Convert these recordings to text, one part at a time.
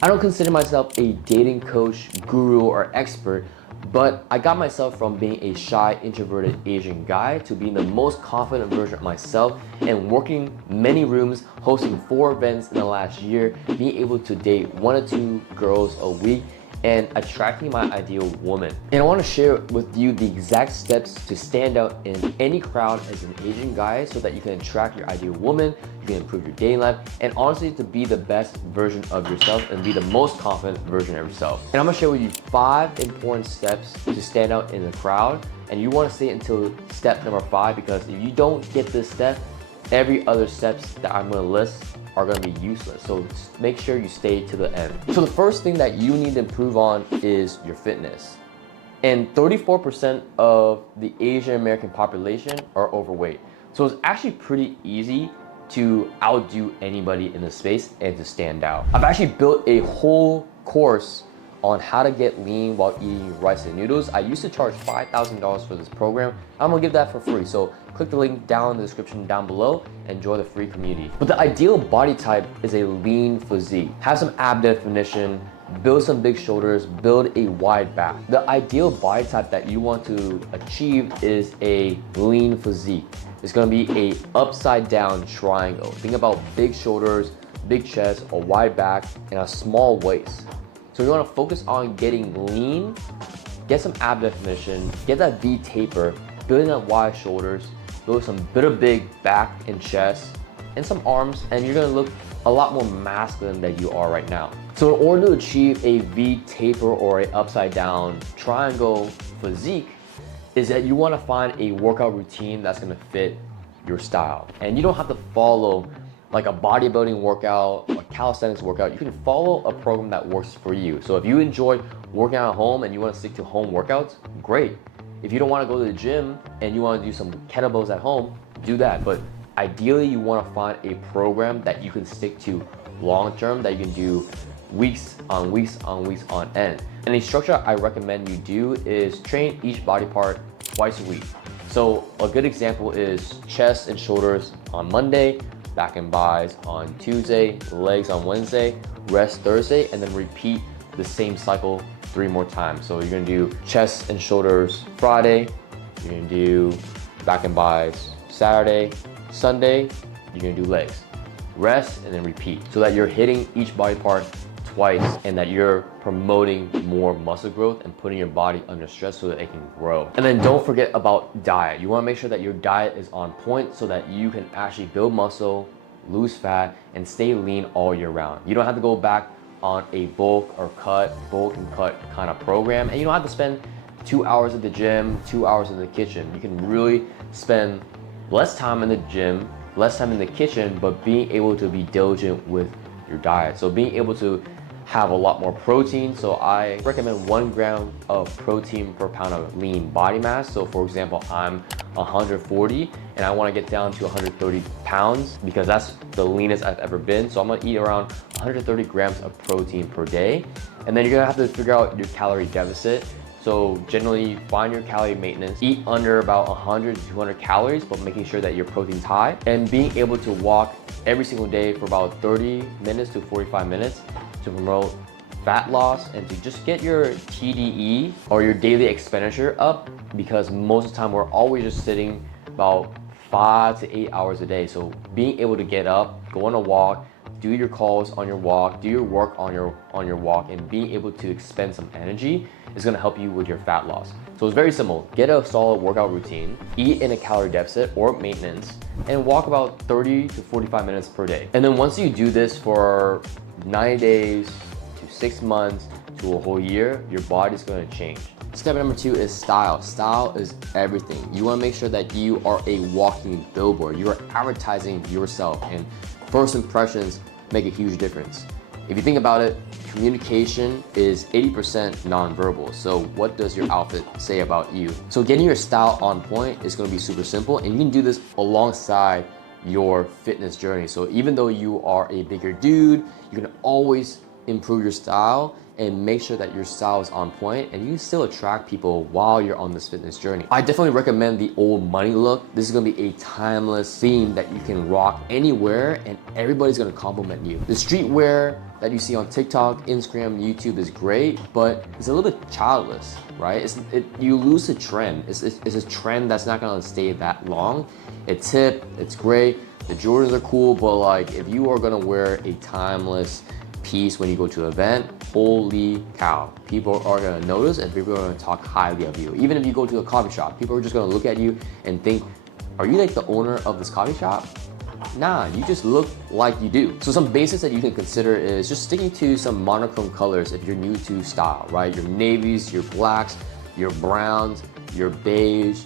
I don't consider myself a dating coach, guru, or expert, but I got myself from being a shy, introverted Asian guy to being the most confident version of myself and working many rooms, hosting 4 events in the last year, being able to date 1 or 2 girls a week, and attracting my ideal woman. And I want to share with you the exact steps to stand out in any crowd as an Asian guy so that you can attract your ideal woman, you can improve your dating life, and honestly to be the best version of yourself and be the most confident version of yourself. And I'm gonna share with you 5 important steps to stand out in the crowd, and you want to stay until step number 5, because if you don't get this step, every other steps that I'm gonna list are gonna be useless. So make sure you stay to the end. So the first thing that you need to improve on is your fitness. And 34% of the Asian American population are overweight. So it's actually pretty easy to outdo anybody in the space and to stand out. I've actually built a whole course on how to get lean while eating rice and noodles. I used to charge $5,000 for this program. I'm gonna give that for free. So click the link down in the description down below and join the free community. But the ideal body type is a lean physique. Have some ab definition, build some big shoulders, build a wide back. The ideal body type that you want to achieve is a lean physique. It's gonna be a upside down triangle. Think about big shoulders, big chest, a wide back, and a small waist. So you wanna focus on getting lean, get some ab definition, get that V taper, building up wide shoulders, build some bit of big back and chest, and some arms, and you're gonna look a lot more masculine than you are right now. So in order to achieve a V taper or a upside down triangle physique, is that you wanna find a workout routine that's gonna fit your style. And you don't have to follow like a bodybuilding workout, a calisthenics workout. You can follow a program that works for you. So if you enjoy working out at home and you want to stick to home workouts, great. If you don't want to go to the gym and you want to do some kettlebells at home, do that. But ideally, you want to find a program that you can stick to long term, that you can do weeks on weeks on weeks on end. And the structure I recommend you do is train each body part twice a week. So a good example is chest and shoulders on Monday, back and buys on Tuesday, legs on Wednesday, rest Thursday, and then repeat the same cycle 3 more times. So you're gonna do chest and shoulders Friday, you're gonna do back and buys Saturday, Sunday, you're gonna do legs. Rest and then repeat so that you're hitting each body part twice and that you're promoting more muscle growth and putting your body under stress so that it can grow. And then don't forget about diet. You wanna make sure that your diet is on point so that you can actually build muscle, lose fat, and stay lean all year round. You don't have to go back on a bulk and cut kind of program, and you don't have to spend 2 hours at the gym, 2 hours in the kitchen. You can really spend less time in the gym, less time in the kitchen, but being able to be diligent with your diet. So being able to have a lot more protein. So I recommend 1 gram of protein per pound of lean body mass. So for example, I'm 140 and I wanna get down to 130 pounds because that's the leanest I've ever been. So I'm gonna eat around 130 grams of protein per day. And then you're gonna have to figure out your calorie deficit. So generally find your calorie maintenance, eat under about 100 to 200 calories, but making sure that your protein's high, and being able to walk every single day for about 30 minutes to 45 minutes to promote fat loss and to just get your TDE or your daily expenditure up, because most of the time we're always just sitting about 5 to 8 hours a day. So being able to get up, go on a walk, do your calls on your walk, do your work on your walk, and being able to expend some energy is gonna help you with your fat loss. So it's very simple. Get a solid workout routine, eat in a calorie deficit or maintenance, and walk about 30 to 45 minutes per day. And then once you do this for 90 days to 6 months to a whole year, your body's gonna change. Step number 2 is style. Style is everything. You wanna make sure that you are a walking billboard. You are advertising yourself, and first impressions make a huge difference. If you think about it, communication is 80% nonverbal. So what does your outfit say about you? So getting your style on point is gonna be super simple, and you can do this alongside your fitness journey. So even though you are a bigger dude, you can always improve your style and make sure that your style is on point and you can still attract people while you're on this fitness journey. I definitely recommend the old money look. This is gonna be a timeless theme that you can rock anywhere and everybody's gonna compliment you. The streetwear that you see on TikTok, Instagram, YouTube is great, but it's a little bit childless, right? You lose the trend. It's a trend that's not gonna stay that long. It's hip, it's great, the Jordans are cool, but like if you are gonna wear a timeless piece when you go to an event, holy cow, people are gonna notice and people are gonna talk highly of you. Even if you go to a coffee shop, people are just gonna look at you and think, are you like the owner of this coffee shop? Nah, you just look like you do. So some basics that you can consider is just sticking to some monochrome colors if you're new to style, right? Your navies, your blacks, your browns, your beige,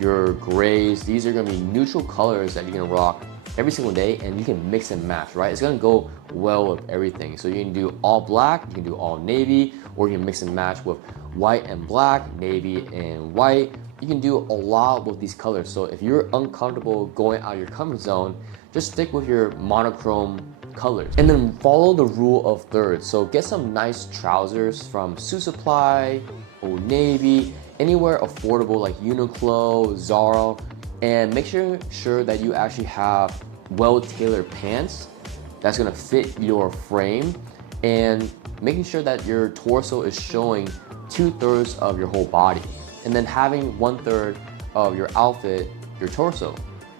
your grays. These are gonna be neutral colors that you can rock every single day and you can mix and match, right? It's gonna go well with everything. So you can do all black, you can do all navy, or you can mix and match with white and black, navy and white. You can do a lot with these colors. So if you're uncomfortable going out of your comfort zone, just stick with your monochrome colors. And then follow the rule of thirds. So get some nice trousers from Suit Supply, Old Navy, anywhere affordable like Uniqlo, Zara, and make sure that you actually have well-tailored pants that's gonna fit your frame, and making sure that your torso is showing 2/3 of your whole body, and then having 1/3 of your outfit, your torso.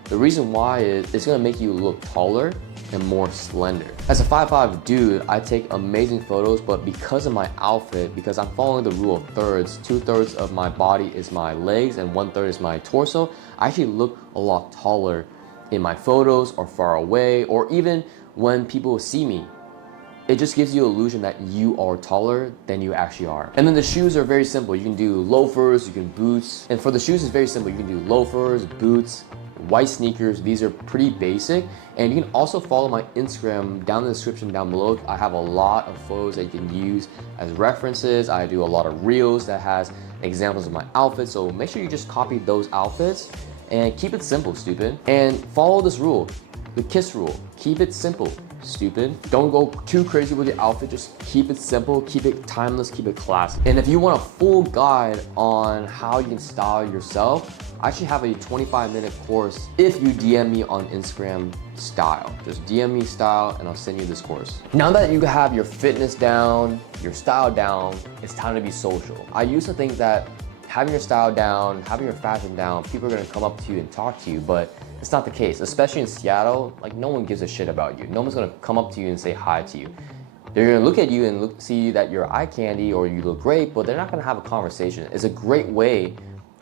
The reason why is it's gonna make you look taller and more slender. As a 5'5" dude, I take amazing photos, but because of my outfit, because I'm following the rule of thirds, 2/3 of my body is my legs and 1/3 is my torso, I actually look a lot taller in my photos or far away, or even when people see me. It just gives you an illusion that you are taller than you actually are. And then the shoes are very simple. You can do loafers, you can boots. And for the shoes, it's very simple. You can do loafers, boots, white sneakers. These are pretty basic. And you can also follow my Instagram down in the description down below. I have a lot of photos that you can use as references. I do a lot of reels that has examples of my outfits. So make sure you just copy those outfits and keep it simple, stupid. And follow this rule, the KISS rule. Keep it simple, stupid. Don't go too crazy with your outfit. Just keep it simple, keep it timeless, keep it classic. And if you want a full guide on how you can style yourself, I actually have a 25-minute course if you DM me on Instagram style. Just DM me style and I'll send you this course. Now that you have your fitness down, your style down, it's time to be social. I used to think that having your style down, having your fashion down, people are gonna come up to you and talk to you, but it's not the case. Especially in Seattle, like no one gives a shit about you. No one's gonna come up to you and say hi to you. They're gonna look at you and see that you're eye candy or you look great, but they're not gonna have a conversation. It's a great way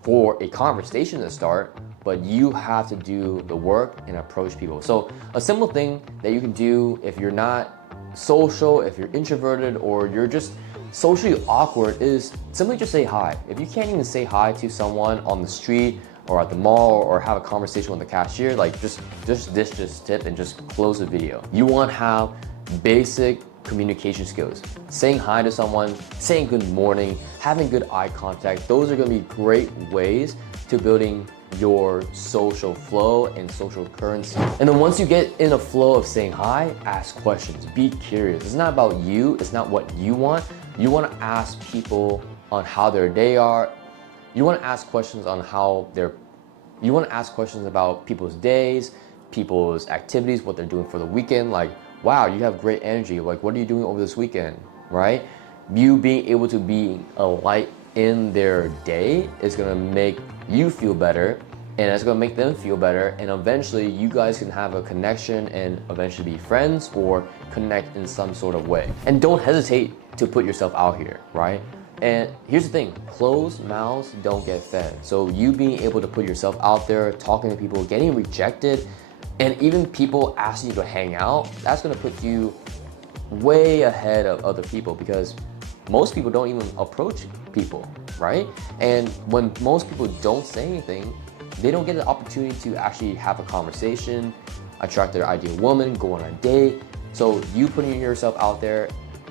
for a conversation to start, but you have to do the work and approach people. So a simple thing that you can do if you're not social, if you're introverted, or you're just socially awkward is simply just say hi. If you can't even say hi to someone on the street or at the mall or have a conversation with the cashier, like just tip and just close the video. You want to have basic communication skills. Saying hi to someone, saying good morning, having good eye contact, those are gonna be great ways to building your social flow and social currency. And then once you get in a flow of saying hi, ask questions, be curious. It's not about you, it's not what you want. You wanna ask people on how their day are. You wanna ask questions on you wanna ask questions about people's days, people's activities, what they're doing for the weekend. Like, wow, you have great energy. Like, what are you doing over this weekend, right? You being able to be a light in their day is gonna make you feel better, and it's gonna make them feel better, and eventually you guys can have a connection and eventually be friends or connect in some sort of way. And don't hesitate to put yourself out here, right? And here's the thing, closed mouths don't get fed. So you being able to put yourself out there, talking to people, getting rejected, and even people asking you to hang out, that's gonna put you way ahead of other people, because most people don't even approach people, right? And when most people don't say anything, they don't get the opportunity to actually have a conversation, attract their ideal woman, go on a date. So you putting yourself out there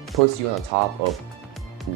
puts you on top of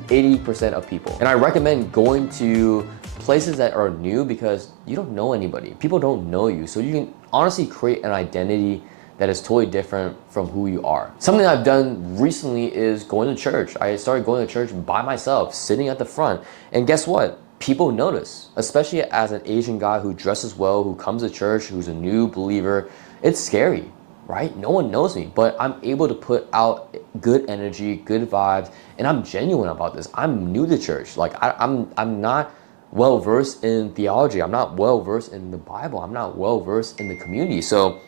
80% of people. And I recommend going to places that are new because you don't know anybody. People don't know you. So you can honestly create an identity that is totally different from who you are. Something I've done recently is going to church. I started going to church by myself, sitting at the front. And guess what? People notice, especially as an Asian guy who dresses well, who comes to church, who's a new believer. It's scary, right? No one knows me, but I'm able to put out good energy, good vibes, and I'm genuine about this. I'm new to church. Like I'm not well versed in theology. I'm not well versed in the Bible. I'm not well versed in the community. So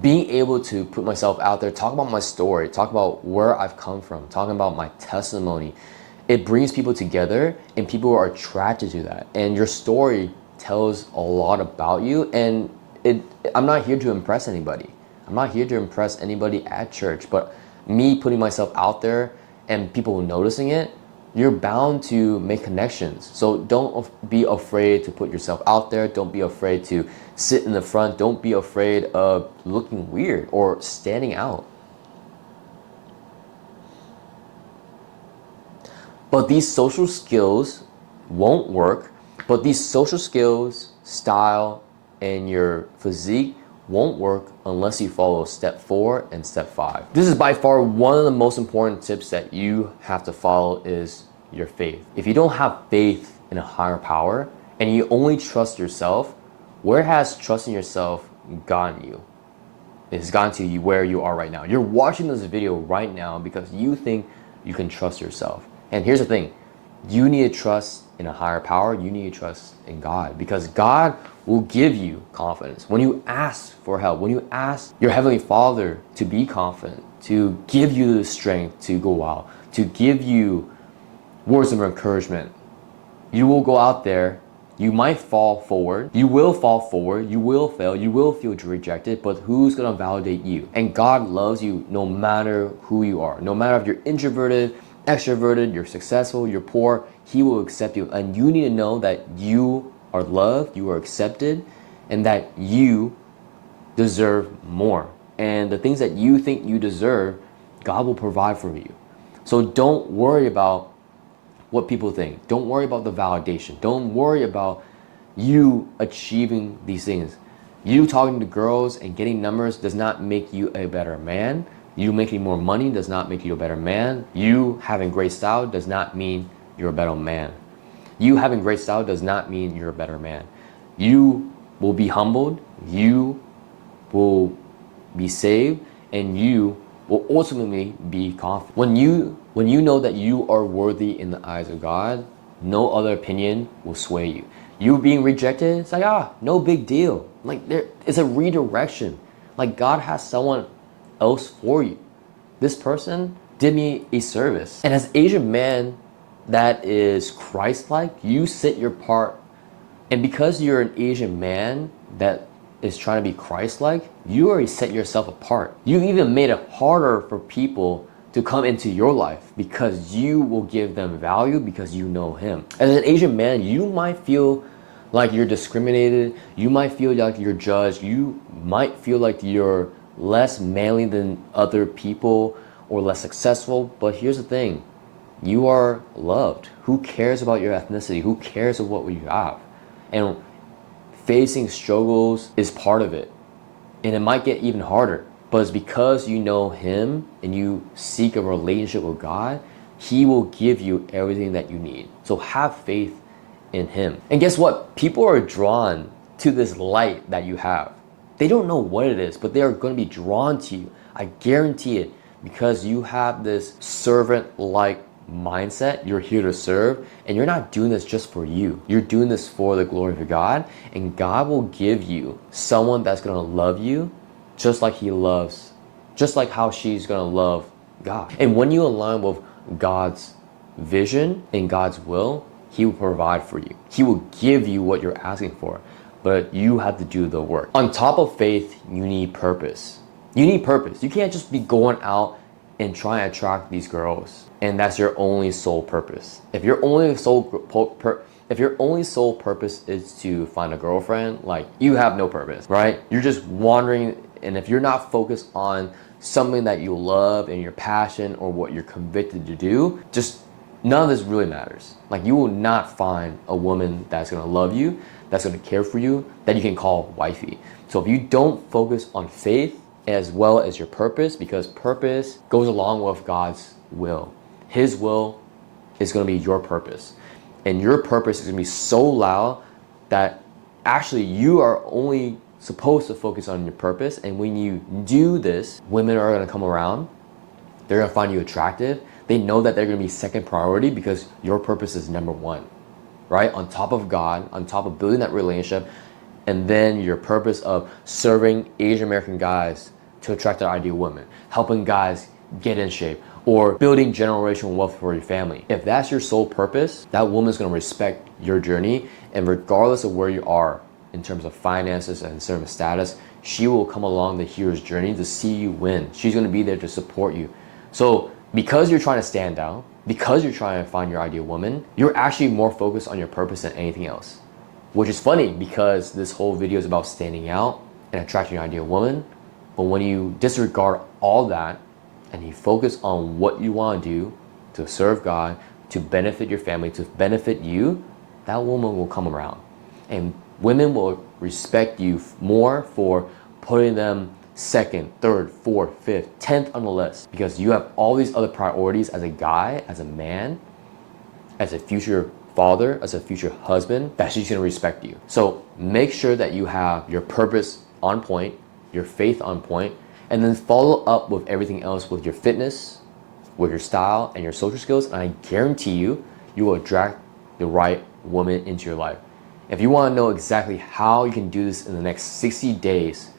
being able to put myself out there, talk about my story, talk about where I've come from, talking about my testimony, it brings people together and people are attracted to that. And your story tells a lot about you. And I'm not here to impress anybody. I'm not here to impress anybody at church, but me putting myself out there and people noticing it, you're bound to make connections. So don't be afraid to put yourself out there. Don't be afraid to sit in the front. Don't be afraid of looking weird or standing out. But these social skills won't work. But these social skills, style, and your physique won't work unless you follow step 4 and step 5. This is by far one of the most important tips that you have to follow is your faith. If you don't have faith in a higher power and you only trust yourself, where has trusting yourself gotten you? It's gotten to you where you are right now. You're watching this video right now because you think you can trust yourself. And here's the thing, you need to trust in a higher power. You need to trust in God because God will give you confidence. When you ask for help, when you ask your Heavenly Father to be confident, to give you the strength to go out, to give you words of encouragement, you will go out there, you might fall forward, you will fail, you will feel rejected, but who's gonna validate you? And God loves you no matter who you are. No matter if you're introverted, extroverted, you're successful, you're poor, He will accept you. And you need to know that you are loved, you are accepted, and that you deserve more. And the things that you think you deserve, God will provide for you. So don't worry about what people think. Don't worry about the validation. Don't worry about you achieving these things. You talking to girls and getting numbers does not make you a better man. You making more money does not make you a better man. You having great style does not mean you're a better man. You having great style does not mean you're a better man. You will be humbled, you will be saved, and you will ultimately be confident. When you know that you are worthy in the eyes of God, no other opinion will sway you. You being rejected, it's like, no big deal. Like it's a redirection. Like God has someone else for you. This person did me a service. And as Asian man that is Christ-like, you sit your part. And because you're an Asian man that is trying to be Christ-like, you already set yourself apart. You even made it harder for people to come into your life because you will give them value because you know Him. As an Asian man, you might feel like you're discriminated. You might feel like you're judged. You might feel like you're less manly than other people or less successful. But here's the thing, you are loved. Who cares about your ethnicity? Who cares of what we have? And facing struggles is part of it. And it might get even harder. But it's because you know Him and you seek a relationship with God, He will give you everything that you need. So have faith in Him. And guess what? People are drawn to this light that you have. They don't know what it is, but they are going to be drawn to you. I guarantee it, because you have this servant-like mindset. You're here to serve, and you're not doing this just for you. You're doing this for the glory of God, and God will give you someone that's going to love you just like He loves, just like how she's going to love God. And when you align with God's vision and God's will, He will provide for you. He will give you what you're asking for, but you have to do the work. On top of faith, you need purpose. You need purpose. You can't just be going out and trying to attract these girls, and that's your only sole purpose. If your only sole purpose is to find a girlfriend, like, you have no purpose, right? You're just wandering, and if you're not focused on something that you love and your passion or what you're convicted to do, just none of this really matters. Like, you will not find a woman that's gonna love you, that's gonna care for you, that you can call wifey. So if you don't focus on faith as well as your purpose, because purpose goes along with God's will. His will is gonna be your purpose. And your purpose is gonna be so loud that actually you are only supposed to focus on your purpose. And when you do this, women are gonna come around. They're gonna find you attractive. They know that they're gonna be second priority because your purpose is number one, right? On top of God, on top of building that relationship, and then your purpose of serving Asian American guys to attract their ideal woman, helping guys get in shape, or building generational wealth for your family. If that's your sole purpose, that woman's gonna respect your journey, and regardless of where you are in terms of finances and service status, she will come along the hero's journey to see you win. She's gonna be there to support you. So because you're trying to stand out, because you're trying to find your ideal woman, you're actually more focused on your purpose than anything else. Which is funny because this whole video is about standing out and attracting your ideal woman. But when you disregard all that and you focus on what you want to do to serve God, to benefit your family, to benefit you, that woman will come around. And women will respect you more for putting them second, third, fourth, fifth, 10th on the list, because you have all these other priorities as a guy, as a man, as a future father, as a future husband, that she's gonna respect you. So make sure that you have your purpose on point, your faith on point, and then follow up with everything else with your fitness, with your style, and your social skills. And I guarantee you, you will attract the right woman into your life. If you wanna know exactly how you can do this in the next 60 days,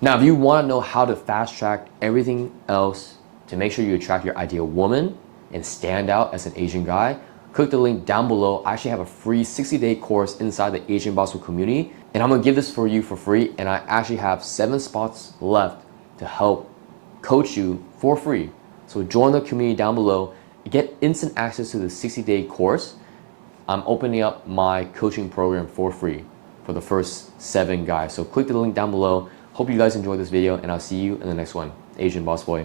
now if you wanna know how to fast track everything else to make sure you attract your ideal woman and stand out as an Asian guy, click the link down below. I actually have a free 60-day course inside the Asian Boss Boy community, and I'm gonna give this for you for free, and I actually have 7 spots left to help coach you for free. So join the community down below, get instant access to the 60-day course. I'm opening up my coaching program for free for the first 7 guys. So click the link down below. Hope you guys enjoyed this video, and I'll see you in the next one. Asian Boss Boy.